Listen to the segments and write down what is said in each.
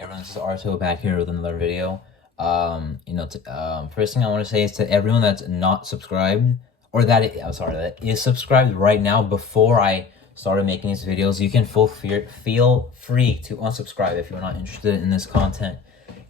Everyone, this is Arto back here with another video. First thing I want to say is to everyone that's not subscribed, or that is subscribed right now before I started making these videos, you can feel free to unsubscribe if you're not interested in this content.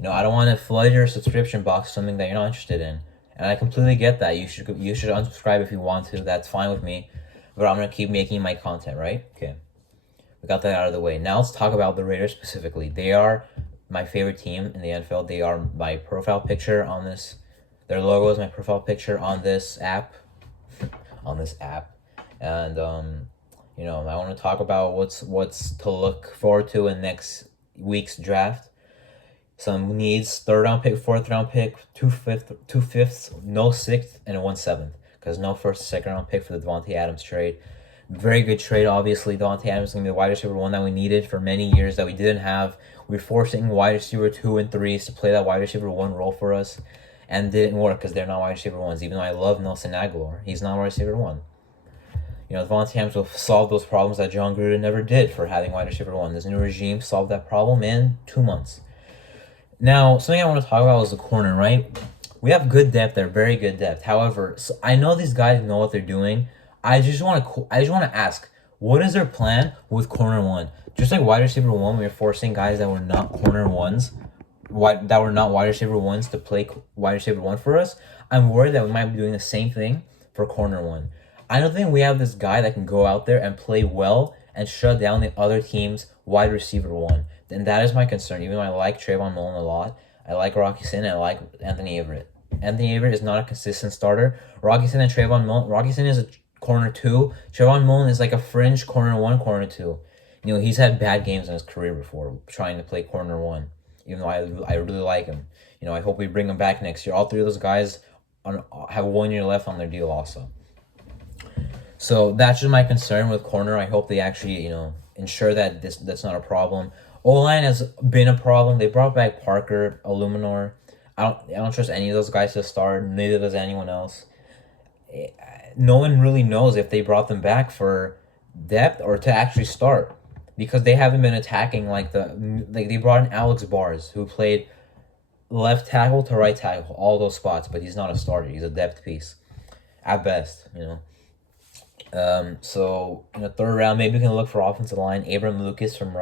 I don't want to flood your subscription box with something that you're not interested in, and I completely get that. You should unsubscribe if you want to. That's fine with me, but I'm gonna keep making my content, right? Okay. We got that out of the way. Now let's talk about the Raiders specifically. They are my favorite team in the NFL. They are my profile picture on this. Their logo is my profile picture on this app. And I want to talk about what's to look forward to in next week's draft. Some needs: third round pick, fourth round pick, two fifths, no sixth, and 1/7. Because no first, second round pick for the Davante Adams trade. Very good trade, obviously. Davante Adams is going to be the wide receiver 1 that we needed for many years that we didn't have. We were forcing wide receiver 2 and 3s to play that wide receiver 1 role for us, and didn't work because they're not wide receiver 1s. Even though I love Nelson Agholor, he's not wide receiver 1. Davante Adams will solve those problems that John Gruden never did for having wide receiver 1. This new regime solved that problem in 2 months. Now, something I want to talk about is the corner, right? We have good depth there, very good depth. However, I know these guys know what they're doing. I just want to ask, what is their plan with corner 1? Just like wide receiver 1, we were forcing guys that were not corner 1s, that were not wide receiver 1s to play wide receiver 1 for us. I'm worried that we might be doing the same thing for corner 1. I don't think we have this guy that can go out there and play well and shut down the other team's wide receiver 1. And that is my concern. Even though I like Trayvon Mullen a lot, I like Rocky Sin, and I like Anthony Averett. Anthony Averett is not a consistent starter. Rocky Sin and Trayvon Mullen. Rocky Sin is a corner 2. Trayvon Mullen is like a fringe corner 1, corner 2. He's had bad games in his career before trying to play corner 1. Even though I really like him. I hope we bring him back next year. All three of those guys have 1 year left on their deal also. So that's just my concern with corner. I hope they actually, ensure that that's not a problem. O-line has been a problem. They brought back Parker, Illuminor. I don't trust any of those guys to start. Neither does anyone else. No one really knows if they brought them back for depth or to actually start, because they haven't been attacking like they brought in Alex Bars, who played left tackle to right tackle, all those spots, but he's not a starter. He's a depth piece at best. So in the third round, maybe we can look for offensive line. Abram Lucas from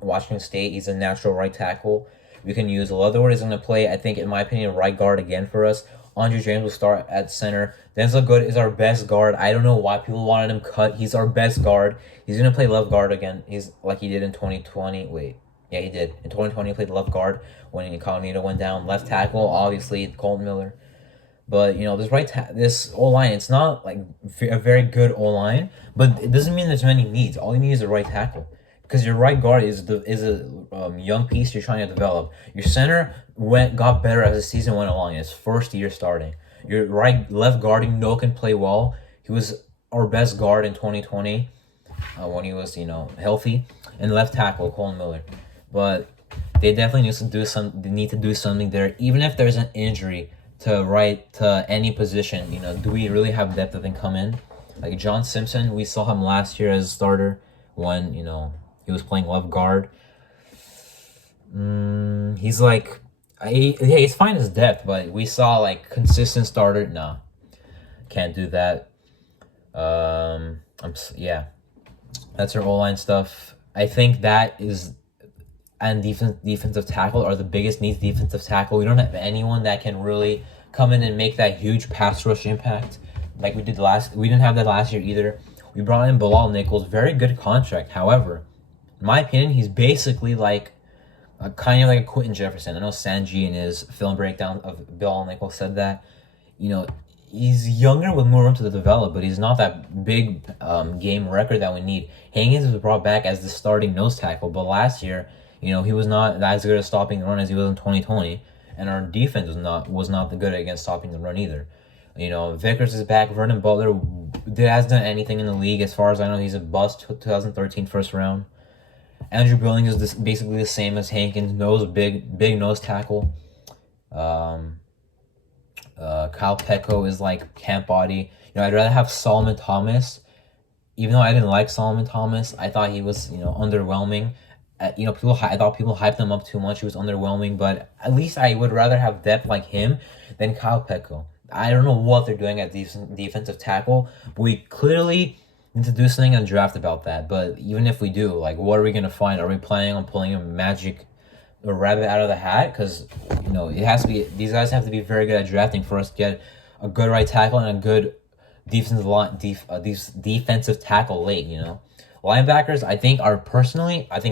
Washington State. He's a natural right tackle. We can use Leatherwood is going to play, I think, in my opinion, right guard again for us. Andre James will start at center. Denzel Good is our best guard. I don't know why people wanted him cut. He's our best guard. He's going to play left guard again. He's like he did in 2020. Wait. Yeah, he did. In 2020, he played left guard when Incognito went down. Left tackle, obviously, Colton Miller. But, this O-line, it's not like a very good O-line, but it doesn't mean there's many needs. All you need is a right tackle. Because your right guard is a young piece you're trying to develop. Your center got better as the season went along. His first year starting. Your left guarding Noah can play well. He was our best guard in 2020 when he was healthy. And left tackle Colin Miller, but they definitely need to do something there. Even if there's an injury to any position, do we really have depth that can come in? Like John Simpson, we saw him last year as a starter when he was playing left guard. He's like, he's fine as depth, but we saw like consistent starter. Nah, can't do that. That's our O-line stuff. I think that is, and defensive tackle are the biggest needs. Defensive tackle, we don't have anyone that can really come in and make that huge pass rush impact like we did we didn't have that last year either. We brought in Bilal Nichols, very good contract. However, in my opinion, he's basically like kind of like a Quentin Jefferson. I know Sanji in his film breakdown of Bilal Nichols said that. He's younger with more room to develop, but he's not that big game record that we need. Hankins was brought back as the starting nose tackle, but last year, he was not as good at stopping the run as he was in 2020, and our defense was not that good against stopping the run either. Vickers is back. Vernon Butler hasn't done anything in the league as far as I know. He's a bust. 2013 first round. Andrew Billings is basically the same as Hankins. Big nose tackle. Kyle Pecco is like camp body. I'd rather have Solomon Thomas, even though I didn't like Solomon Thomas. I thought he was underwhelming I thought people hyped him up too much. He was underwhelming, but at least I would rather have depth like him than Kyle Petco. I don't know what they're doing at defensive tackle, but we clearly need to do something in the draft about that. But even if we do, like, what are we gonna find? Are we planning on pulling a rabbit out of the hat? Because it has to be. These guys have to be very good at drafting for us to get a good right tackle and a good defensive tackle late. Linebackers, I think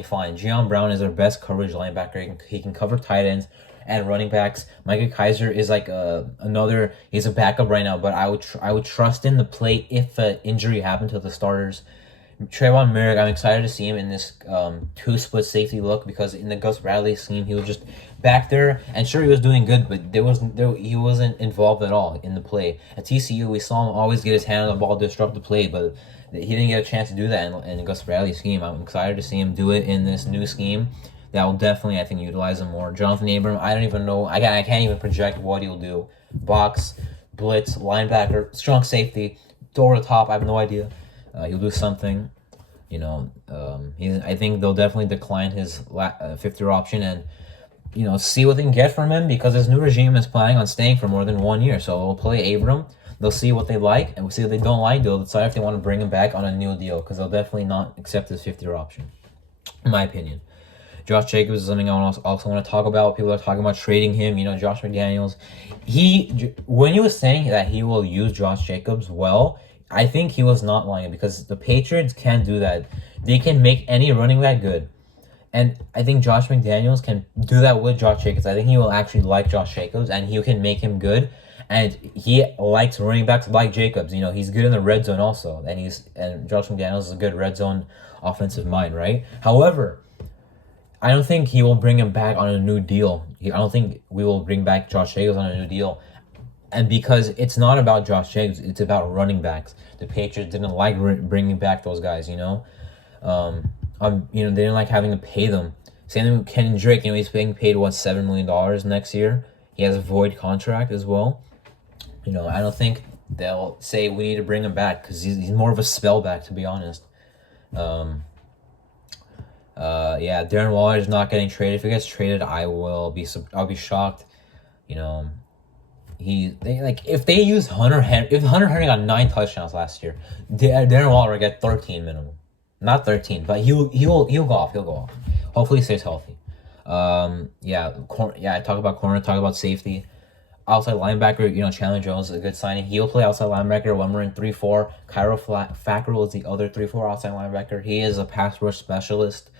fine. Gion Brown is our best coverage linebacker. He can cover tight ends and running backs. Micah Kaiser is like he's a backup right now, but I would trust him to play if an injury happened to the starters. Trayvon Merrick, I'm excited to see him in this two split safety look, because in the Gus Bradley scheme, he was just back there, and sure, he was doing good, but he wasn't involved at all in the play. At TCU, we saw him always get his hand on the ball, disrupt the play, but he didn't get a chance to do that in the Gus Bradley scheme. I'm excited to see him do it in this new scheme. That will definitely, I think, utilize him more. Jonathan Abram, I don't even know. I can't even project what he'll do. Box, blitz, linebacker, strong safety, over the top. I have no idea. He'll do something. I think they'll definitely decline his fifth-year option and see what they can get from him, because this new regime is planning on staying for more than 1 year. So they'll play Abram. They'll see what they like, and we'll see what they don't like. They'll decide if they want to bring him back on a new deal, because they'll definitely not accept his fifth-year option, in my opinion. Josh Jacobs is something I also want to talk about. People are talking about trading him. Josh McDaniels. When he was saying that he will use Josh Jacobs well, I think he was not lying, because the Patriots can't do that. They can make any running back good. And I think Josh McDaniels can do that with Josh Jacobs. I think he will actually like Josh Jacobs, and he can make him good. And he likes running backs like Jacobs. He's good in the red zone also. And Josh McDaniels is a good red zone offensive mind, right? However, I don't think he will bring him back on a new deal. I don't think we will bring back Josh Jacobs on a new deal. And because it's not about Josh Jacobs, it's about running backs. The Patriots didn't like bringing back those guys, They didn't like having to pay them. Same thing with Kenyon Drake. He's being paid, $7 million next year. He has a void contract as well. I don't think they'll say we need to bring him back, because he's more of a spellback, to be honest. Darren Waller is not getting traded. If he gets traded, I'll be shocked. If they use Hunter Henry got 9 touchdowns last year, Darren Waller will get 13 minimum. Not 13, but he'll go off. He'll go off. Hopefully he stays healthy. I talk about corner, talk about safety. Outside linebacker, Chandler Jones is a good signing. He'll play outside linebacker when we're in 3-4. Cairo Fackrell is the other 3-4 outside linebacker. He is a pass rush specialist.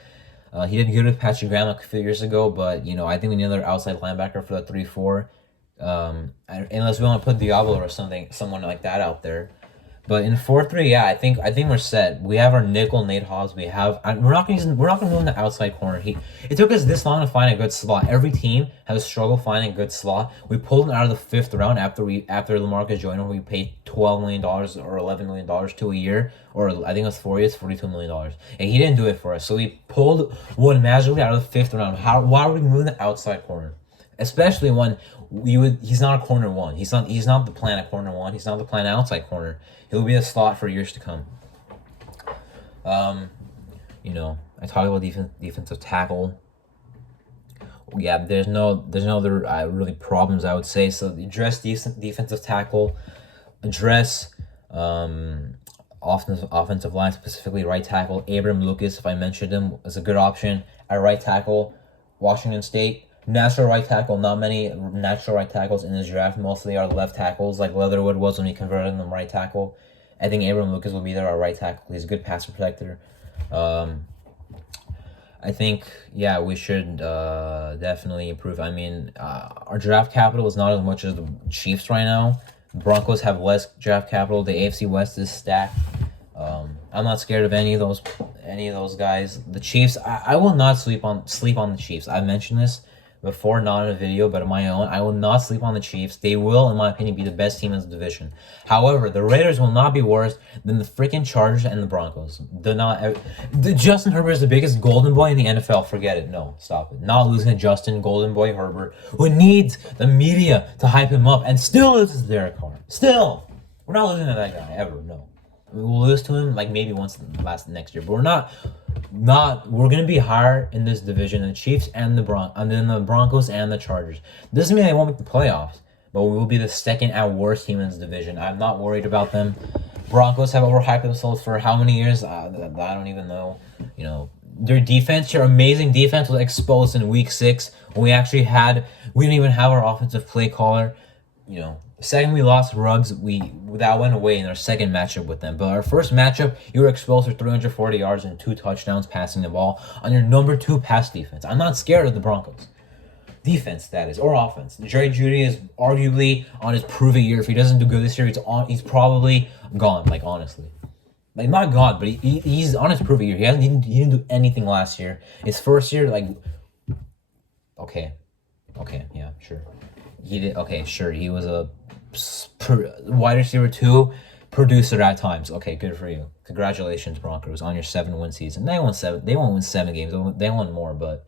He did good with Patrick Graham a few years ago, but I think we need another outside linebacker for the 3-4. Unless we want to put Diablo or someone like that out there. But in 4-3, I think we're set. We have our nickel, Nate Hobbs. We're not gonna move in the outside corner. It took us this long to find a good slot. Every team has struggled finding a good slot. We pulled him out of the 5th round after Lamarcus Joyner, we paid $12 million or $11 million to a year, or I think it was 4 years, $42 million, and he didn't do it for us. So we pulled one magically out of the 5th round. Why are we moving the outside corner? Especially when he's not a corner one. He's not the plan at corner one. He's not the plan outside corner. He'll be a slot for years to come. I talked about defensive tackle. Yeah, there's no other really problems, I would say. So address defensive tackle, address offensive line, specifically right tackle. Abram Lucas, if I mentioned him, is a good option at right tackle. Washington State. Natural right tackle, not many natural right tackles in this draft. Mostly are left tackles, like Leatherwood was when he converted them right tackle. I think Abram Lucas will be there at right tackle. He's a good passer protector. I think, we should definitely improve. Our draft capital is not as much as the Chiefs right now. The Broncos have less draft capital. The AFC West is stacked. I'm not scared of any of those guys. The Chiefs, I will not sleep on the Chiefs. I mentioned this before, not in a video, but on my own. I will not sleep on the Chiefs. They will, in my opinion, be the best team in the division. However, the Raiders will not be worse than the freaking Chargers and the Broncos. Justin Herbert is the biggest golden boy in the NFL. Forget it. No, stop it. Not losing to Justin Golden Boy Herbert, who needs the media to hype him up, and still loses to Derek Carr. Still. We're not losing to that guy, ever. No. We'll lose to him like maybe once next year, but we're gonna be higher in this division than the Chiefs and the Broncos and the Chargers. Doesn't mean they won't make the playoffs, but we will be the second at worst team in this division. I'm not worried about them. Broncos have overhyped themselves for how many years? I don't even know. You know, their defense, your amazing defense, was exposed in Week 6 when we didn't even have our offensive play caller. You know, the second we lost Ruggs, that went away in our second matchup with them. But our first matchup, you were exposed for 340 yards and 2 touchdowns passing the ball on your number 2 pass defense. I'm not scared of the Broncos. Defense, that is, or offense. Jerry Jeudy is arguably on his prove-it year. If he doesn't do good this year, he's probably gone. Like, honestly, like, not gone, but he's on his prove-it year. He didn't do anything last year. His first year, like, okay, yeah, sure, he did. Okay, sure, he was a wide receiver 2 producer at times. Okay, good for you. Congratulations, Broncos, on your 7-win season. They won 7. They won't win 7 games. They won more, but.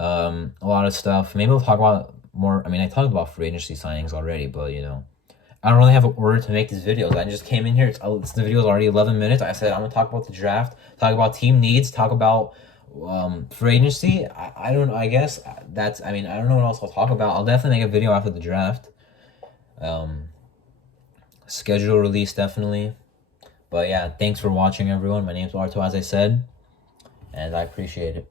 A lot of stuff. Maybe we'll talk about more. I mean, I talked about free agency signings already, but you know, I don't really have an order to make these videos. I just came in here. The video is already 11 minutes. I said I'm gonna talk about the draft, talk about team needs, talk about free agency. I don't know. I guess that's. I mean, I don't know what else I'll talk about. I'll definitely make a video after the draft. Schedule release definitely. But yeah, thanks for watching, everyone. My name's Arto, as I said, and I appreciate it.